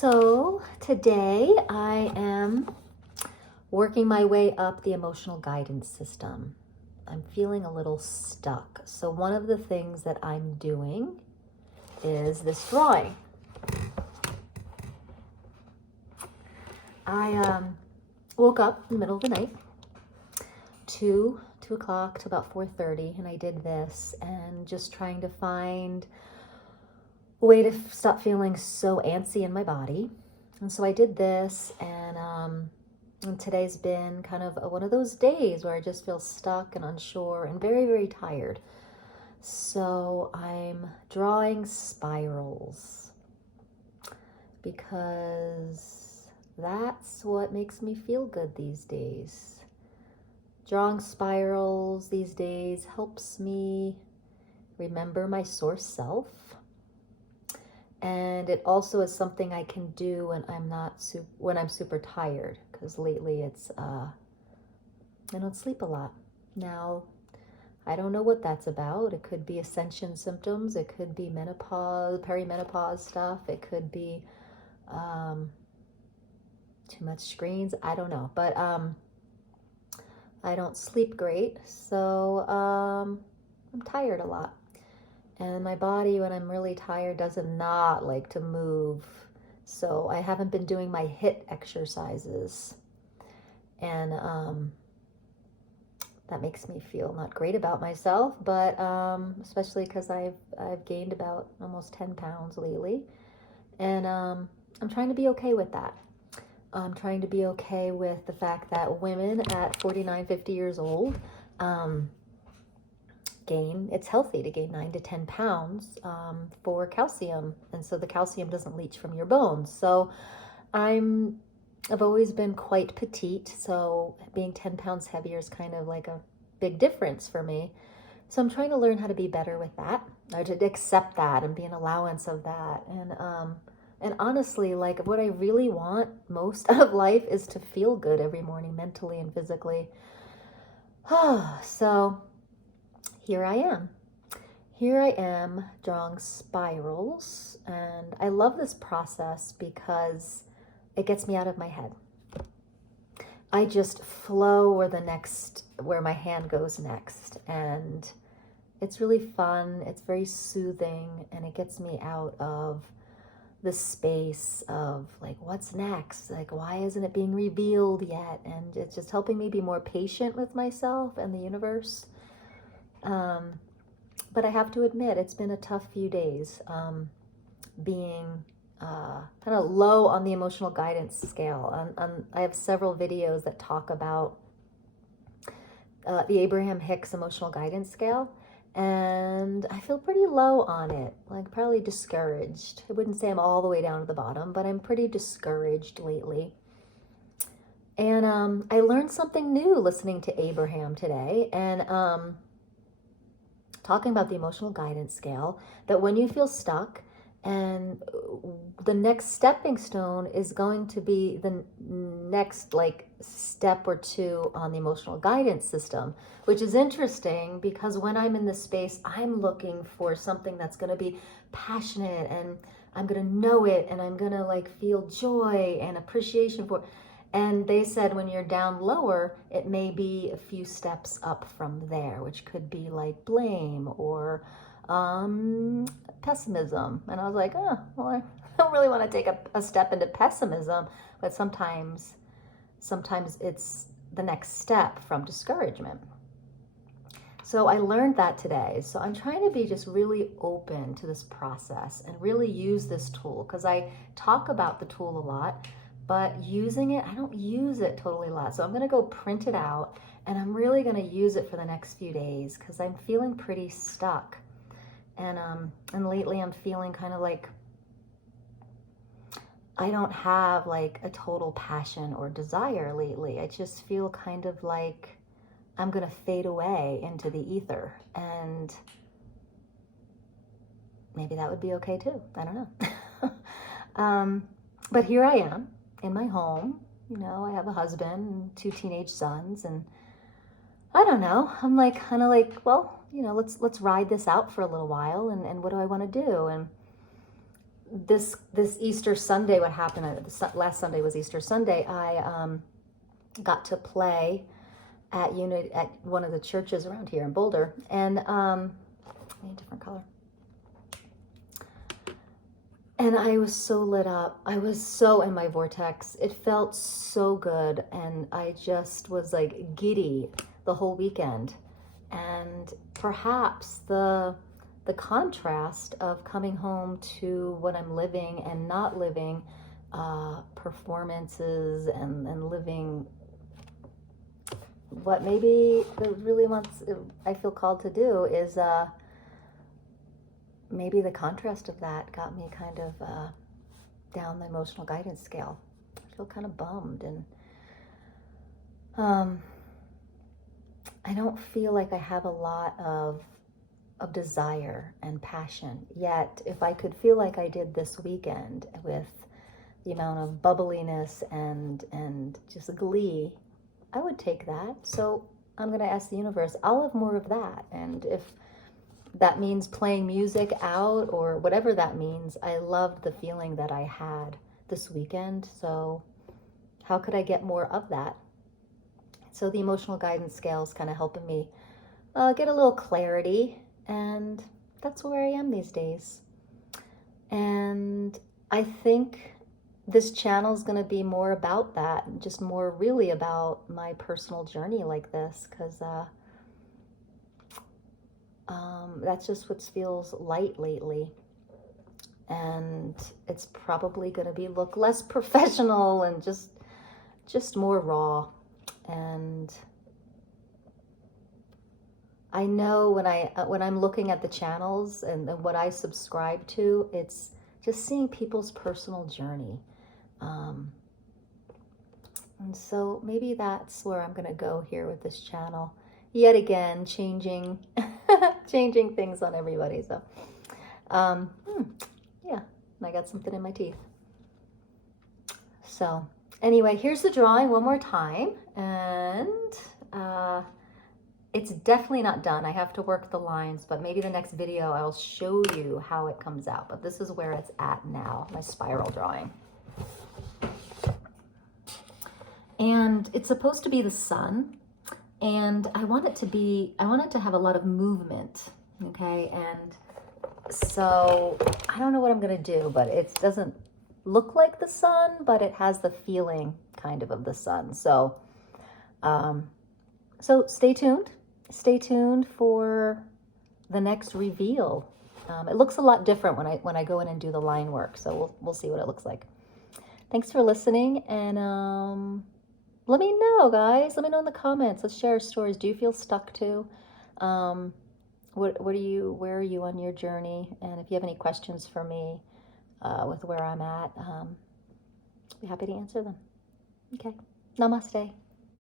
So today I am working my way up the emotional guidance system. I'm feeling a little stuck. So one of the things that I'm doing is this drawing. I woke up in the middle of the night, 2 o'clock to about 4:30, and I did this, and just trying to find a way to stop feeling so antsy in my body. And so I did this, and today's been kind of one of those days where I just feel stuck and unsure and very, very tired. So I'm drawing spirals because that's what makes me feel good these days. Drawing spirals these days helps me remember my source self. And it also is something I can do when I'm super tired, because lately it's I don't sleep a lot. Now, I don't know what that's about. It could be ascension symptoms. It could be menopause, perimenopause stuff. It could be too much screens. I don't know. But I don't sleep great. So I'm tired a lot. And my body, when I'm really tired, does not like to move. So I haven't been doing my HIIT exercises. And that makes me feel not great about myself, but especially because I've gained about almost 10 pounds lately. And I'm trying to be okay with that. I'm trying to be okay with the fact that women at 49, 50 years old it's healthy to gain 9 to 10 pounds for calcium. And so the calcium doesn't leach from your bones. So I've always been quite petite. So being 10 pounds heavier is kind of like a big difference for me. So I'm trying to learn how to be better with that, or to accept that and be an allowance of that. And honestly, like, what I really want most out of life is to feel good every morning, mentally and physically. So here I am. Here I am drawing spirals, and I love this process because it gets me out of my head. I just flow where my hand goes next, and it's really fun. It's very soothing, and it gets me out of the space of like, what's next? Like, why isn't it being revealed yet? And it's just helping me be more patient with myself and the universe. But I have to admit, it's been a tough few days, being kind of low on the emotional guidance scale. I have several videos that talk about the Abraham Hicks emotional guidance scale, and I feel pretty low on it, like probably discouraged. I wouldn't say I'm all the way down to the bottom, but I'm pretty discouraged lately. And I learned something new listening to Abraham today, and talking about the emotional guidance scale, that when you feel stuck, and the next stepping stone is going to be the next like step or two on the emotional guidance system, which is interesting because when I'm in this space, I'm looking for something that's going to be passionate, and I'm going to know it, and I'm going to like feel joy and appreciation for it. And they said when you're down lower, it may be a few steps up from there, which could be like blame or pessimism. And I was like, oh, well, I don't really want to take a step into pessimism, but sometimes it's the next step from discouragement. So I learned that today. So I'm trying to be just really open to this process and really use this tool, because I talk about the tool a lot, but using it, I don't use it totally a lot. So I'm going to go print it out, and I'm really going to use it for the next few days because I'm feeling pretty stuck. And lately I'm feeling kind of like I don't have like a total passion or desire lately. I just feel kind of like I'm going to fade away into the ether, and maybe that would be okay too. I don't know. But here I am in my home. You know, I have a husband and 2 teenage sons, and I don't know. I'm like kind of like, well, you know, let's ride this out for a little while, and what do I want to do? And this Easter Sunday, what happened, last Sunday was Easter Sunday, I got to play at one of the churches around here in Boulder, and a different color. And I was so lit up. I was so in my vortex. It felt so good, and I just was like giddy the whole weekend. And perhaps the contrast of coming home to what I'm living and not living, performances and living what maybe really I feel called to do is maybe the contrast of that got me kind of down the emotional guidance scale. I feel kind of bummed, and I don't feel like I have a lot of desire and passion. Yet, if I could feel like I did this weekend with the amount of bubbliness and just glee, I would take that. So I'm going to ask the universe, I'll have more of that. And if that means playing music out or whatever that means, I loved the feeling that I had this weekend. So how could I get more of that? So the emotional guidance scale is kind of helping me get a little clarity, and that's where I am these days. And I think this channel is going to be more about that, just more really about my personal journey like this, because that's just what feels light lately. And it's probably going to look less professional and just more raw. And I know when I'm looking at the channels and what I subscribe to, it's just seeing people's personal journey. And so maybe that's where I'm going to go here with this channel. Yet again, changing things on everybody. So, yeah, and I got something in my teeth. So anyway, here's the drawing one more time. And it's definitely not done. I have to work the lines, but maybe the next video I'll show you how it comes out. But this is where it's at now, my spiral drawing. And it's supposed to be the sun. And I want it to have a lot of movement, okay? And so I don't know what I'm going to do, but it doesn't look like the sun, but it has the feeling kind of the sun. So, so stay tuned. Stay tuned for the next reveal. It looks a lot different when I go in and do the line work. So we'll see what it looks like. Thanks for listening, and let me know, guys. Let me know in the comments. Let's share our stories. Do you feel stuck too? Where are you on your journey? And if you have any questions for me with where I'm at, I'll be happy to answer them. Okay. Namaste.